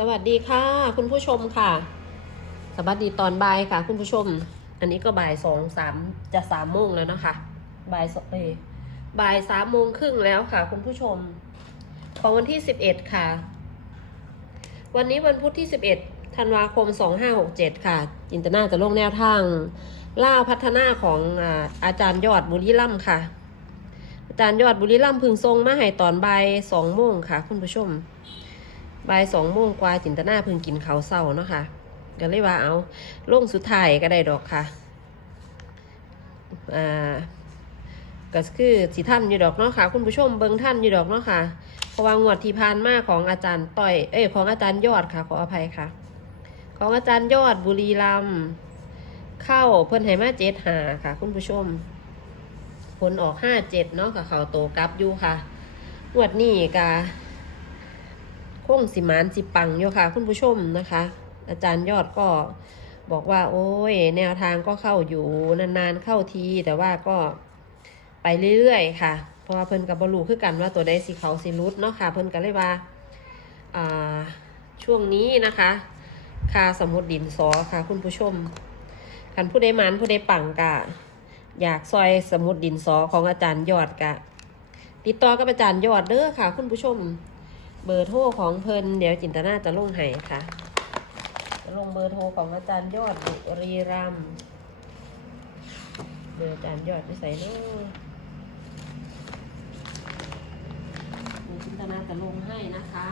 สวัสดีค่ะ คุณผู้ชมค่ะ สวัสดีตอนบ่ายค่ะ คุณผู้ชม อันนี้ก็บ่ายสองสามจะสามโมงแล้วนะคะบ่ายสองเอบ่ายสามโมงครึ่งแล้วค่ะ คุณผู้ชม ของวันที่สิบเอ็ดค่ะ วันนี้วันพุธที่สิบเอ็ดธันวาคมสองห้าหกเจ็ดค่ะ จินตนาจะลงแนวทางล่าพัฒนาของอาอาจารย์ยอดบุรีรัมค่ะ อาจารย์ยอดบุรีรัมพึงทรงมาให้ตอนบ่ายสองโมงค่ะ คุณผู้ชม บ่ายสองโมงกว่าจินตนาเพิ่งกินข้าวเศร้าเนาะค่ะก็เลยว่าเอาลงสุดท้ายก็ได้ดอกค่ะอ่าก็คือสิท่านอยู่ดอกเนาะค่ะ คุณผู้ชมเบิ่งท่านอยู่ดอกเนาะค่ะเพราะว่างวดที่ผ่านมาของอาจารย์ต้อยเอ้ยของอาจารย์ยอดค่ะขออภัยค่ะ ของอาจารย์ยอดบุรีรัมเข้าเพิ่นให้มาเจ็ดหาค่ะ คุณผู้ชม ผลออกห้าเจ็ดเนาะค่ะเขาโตกลับอยู่ค่ะงวดนี้กา คงสิมานสิปังอยู่ค่ะ คุณผู้ชมนะคะ อาจารย์ยอดก็บอกว่า โอ้ย แนวทางก็เข้าอยู่นานๆเข้าที แต่ว่าก็ไปเรื่อยๆค่ะ เพราะว่าเพิ่นกับบรูคือกันว่าตัวใดสีเขาสีรุดเนาะค่ะ เพิ่นก็เลยว่าอ่าช่วงนี้นะคะคาสมุดดินสอค่ะ คุณผู้ชมคันผู้ใดมันผู้ใดปังกะ อยากซอยสมุดดินสอของอาจารย์ยอดกะ ติดต่อกับอาจารย์ยอดเด้อค่ะ คุณผู้ชม เบอร์โทรของเพิ่นเดี๋ยวจินตนาจะลงให้ค่ะลงเบอร์โทรของอาจารย์ยอดบุรีรัมเบอร์อาจารย์ยอดไปใส่เนาะจินตนาจะลงให้นะคะ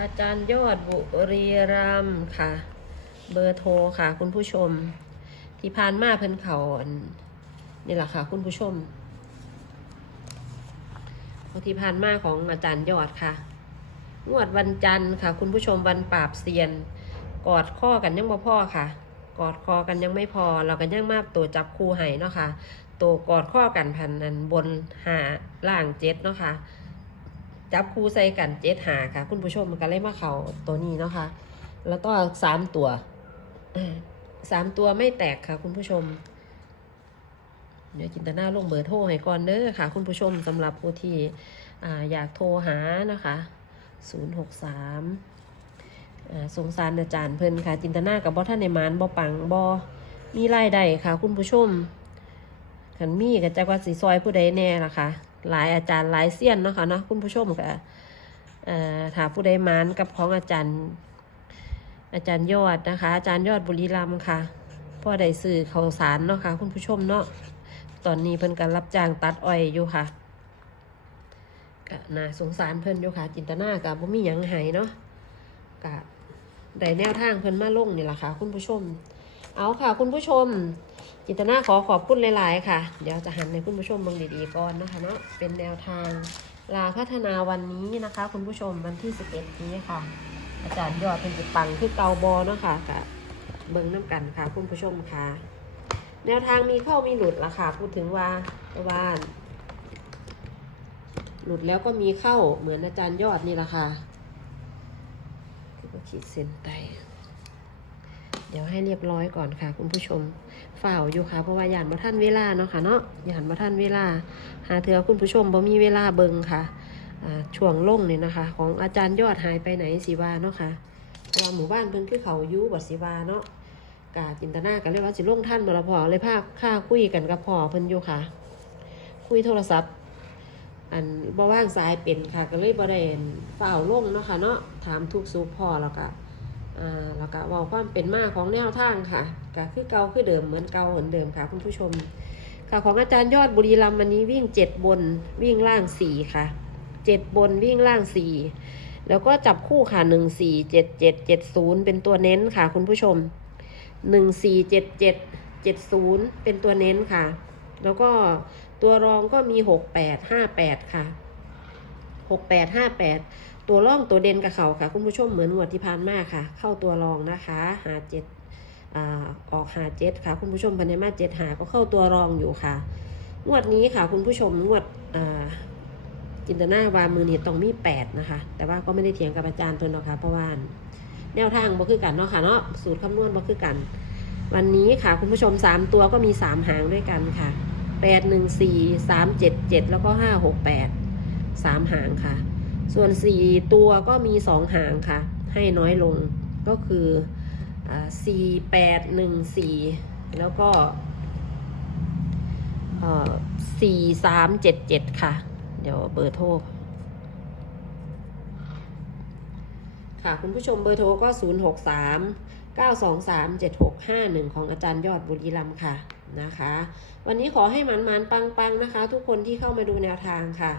อาจารย์ยอดบุรีรัมค่ะ เบอร์โทรค่ะ คุณผู้ชม ที่ผ่านมาเพิ่นเขาอันนี่แหละค่ะ คุณผู้ชม ที่ผ่านมาของอาจารย์ยอดค่ะ งวดวันจันทร์ค่ะ คุณผู้ชมวันปราบเซียน กอดข้อกันยังบ่พ่อค่ะ กอดคอกันยังไม่พอ เรากันยังมาตัวจับคู่ให้เนาะค่ะ ตัวกอดข้อกันพันนั้นบนหาล่างเจ็ดเนาะค่ะ จับคู่ใส่กันเจ็ดหาค่ะ คุณผู้ชมมันก็เลยมาเขาตัวนี้เนาะค่ะ แล้วก็สามตัวสามตัวไม่แตกค่ะ คุณผู้ชม เดี๋ยวจินตนาลงเบอร์โทรให้ก่อนเด้อค่ะ คุณผู้ชมสำหรับผู้ที่ออยากโทรหานะคะ 063อ่าสงสารอาจารย์เพิ่นค่ะ จินตนากับบ่ท่านในมานบ่ปังบ่มีรายได้ค่ะ คุณผู้ชมขันมีก็จะว่าสีซอยผู้ใดแน่ล่ะค่ะ หลายอาจารย์หลายเซียนเนาะค่ะเนาะคุณผู้ชมก็เอ่อถ้าผู้ใดมานกับของอาจารย์ อาจารย์ยอดนะคะ อาจารย์ยอดบุรีรัมย์ค่ะพ่อได้ซื้อข้าวสารเนาะค่ะ คุณผู้ชมเนาะ ตอนนี้เพิ่นก็รับจ้างตัดอ้อยอยู่ค่ะก็น่าสงสารเพิ่นอยู่ค่ะ จินตนากับบ่มีหยังหายเนาะก็ได้แนวทางเพิ่นมาลงนี่แหละค่ะ คุณผู้ชม เอาค่ะ คุณผู้ชม จินตนาขอขอบคุณหลาย ๆ ค่ะ เดี๋ยวจะหันให้คุณผู้ชมเบิ่งดีๆก่อนนะคะเนาะเป็นแนวทางลาพัฒนาวันนี้นะคะ คุณผู้ชมวันที่11นี้ค่ะ อาจารย์ยอดเป็นจิตปังคือเกาบอเนาะค่ะกับเบิ่งน้ำกันค่ะ คุณผู้ชมค่ะ แนวทางมีเข้ามีหลุดละค่ะ พูดถึงว่าว่าหลุดแล้วก็มีเข้าเหมือนอาจารย์ยอดนี่ละค่ะคือก็ขีดเส้นใต้เดี๋ยวให้เรียบร้อยก่อนค่ะ คุณผู้ชมฝ่าอยู่ค่ะเพราะว่าหยานมาท่านเวลาเนาะค่ะเนาะหยานมาท่านเวลา หาเถือคุณผู้ชมบ่มีเวลาเบิงค่ะช่วงล่งนี่นะคะ ของอาจารย์ยอดหายไปไหนสิวาเนาะค่ะเราะว่าหมู่บ้านเพิ่นคือเขายุบสิวาเนาะ กาจินตนากันเลยว่าสิลงท่านมาละพอเลยภาคค่าคุยกันกับพ่อเพิ่นอยู่ค่ะ คุยโทรศัพท์ อันบ่ว่างสายเป็นค่ะ ก็เลยบ่ได้เฝ้าลงเนาะค่ะเนาะถามทุกสุขพ่อแล้วก็อ่าแล้วก็ว้าความเป็นมาของแนวทางค่ะก็คือเก่าคือเดิมเหมือนเก่าเหมือนเดิมค่ะคุณผู้ชม ค่ะของอาจารย์ยอดบุรีรัมย์วันนี้วิ่งเจ็ดบนวิ่งล่างสี่ค่ะเจ็ดบนวิ่งล่างสี่แล้วก็จับคู่ค่ะหนึ่งสี่เจ็ดเจ็ดเจ็ดศูนย์เป็นตัวเน้นค่ะคุณผู้ชม หนึ่งสี่เจ็ดเจ็ดเจ็ดศูนย์เป็นตัวเน้นค่ะ แล้วก็ตัวรองก็มีหกแปดห้าแปดค่ะหกแปดห้าแปดตัวร่องตัวเด่นกับเขาค่ะ คุณผู้ชมเหมือนงวดที่ผ่านมาค่ะ เข้าตัวรองนะคะหาเจ็ดออกหาเจ็ดค่ะ คุณผู้ชมพันธมาเจ็ดหาก็เข้าตัวรองอยู่ค่ะ งวดนี้ค่ะ คุณผู้ชมงวดจินตนาวามือนี่ต้องมีแปดนะคะ แต่ว่าก็ไม่ได้เถียงกับอาจารย์ตัวเนาะค่ะเพราะว่า แนวทางบ่คือกันเนาะค่ะเนาะสูตรคำนวณบ่คือกัน วันนี้ค่ะคุณผู้ชมสามตัวก็มีสามหางด้วยกันค่ะแปดหนึ่งสี่สามเจ็ดเจ็ดแล้วก็ห้าหกแปดสามหางค่ะ ส่วนสี่ตัวก็มีสองหางค่ะ ให้น้อยลงก็คือสี่แปดหนึ่งสี่แล้วก็สี่สามเจ็ดเจ็ดค่ะ เดี๋ยวเบอร์โทร ค่ะคุณผู้ชมเบอร์โทรก็ 0 6 3 9 2 3 7 6 5 1 ของอาจารย์ยอดบุรีรัมค่ะนะคะ วันนี้ขอให้มันมันๆปังๆนะคะ ทุกคนที่เข้ามาดูแนวทางค่ะ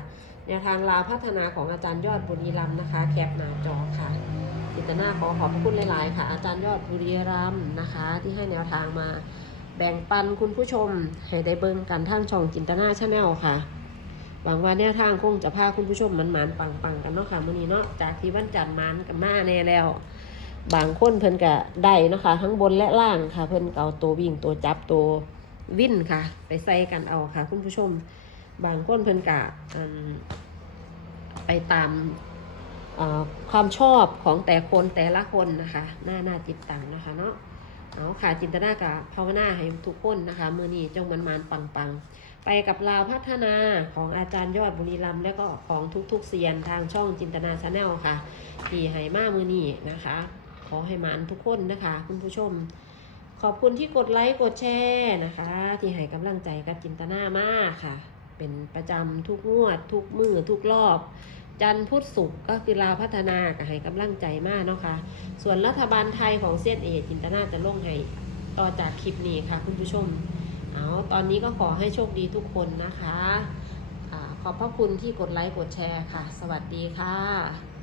แนวทางลาพัฒนาของอาจารย์ยอดบุรีรัมนะคะ แคปหน้าจอค่ะจิตนาขอขอบพระคุณหลาย ๆ ค่ะ อาจารย์ยอดบุรีรัมนะคะ ที่ให้แนวทางมาแบ่งปันคุณผู้ชมให้ได้เบิ่งกันทางช่องจินตนาชาแนลค่ะ หวังว่าแนวทางคงจะพาคุณผู้ชมมันมันๆปังกันเนาะค่ะมื้อนี้เนาะจากที่วันจันทร์มันกันมาแน่แล้ว บางคนเพิ่นก็ได้เนาะคะทั้งบนและล่างค่ะ เพิ่นเอาตัววิ่งตัวจับตัววิ่นค่ะ ไปใส่กันเอาค่ะ คุณผู้ชม บางคนเพิ่นก็อืมไปตามความชอบของแต่คนแต่ละคนนะคะหน้าหน้าติดตังนะคะเนาะเอาค่ะจินตนากับภาวนาให้ทุกคนนะคะ มือนี้จงมันมันปังปังๆ ไปกับลาวพัฒนาของอาจารย์ยอดบุรีรัมและก็ของทุกๆเซียนทางช่องจินตนาชาแนลค่ะที่ให้มามือนี้นะคะ ขอให้มันทุกคนนะคะ คุณผู้ชม ขอบคุณที่กดไลค์กดแชร์นะคะ ที่ให้กำลังใจกับจินตนามากค่ะ เป็นประจำทุกงวด ทุกมือทุกรอบ จันพุทธศุกร์ก็คือลาวพัฒนาก็ให้กำลังใจมากเนาะค่ะ ส่วนรัฐบาลไทยของเซียนเอจินตนาจะลงให้ต่อจากคลิปนี้ค่ะ คุณผู้ชม เอาตอนนี้ก็ขอให้โชคดีทุกคนนะคะอขอบพระคุณที่กดไลค์กดแชร์ค่ะ สวัสดีค่ะ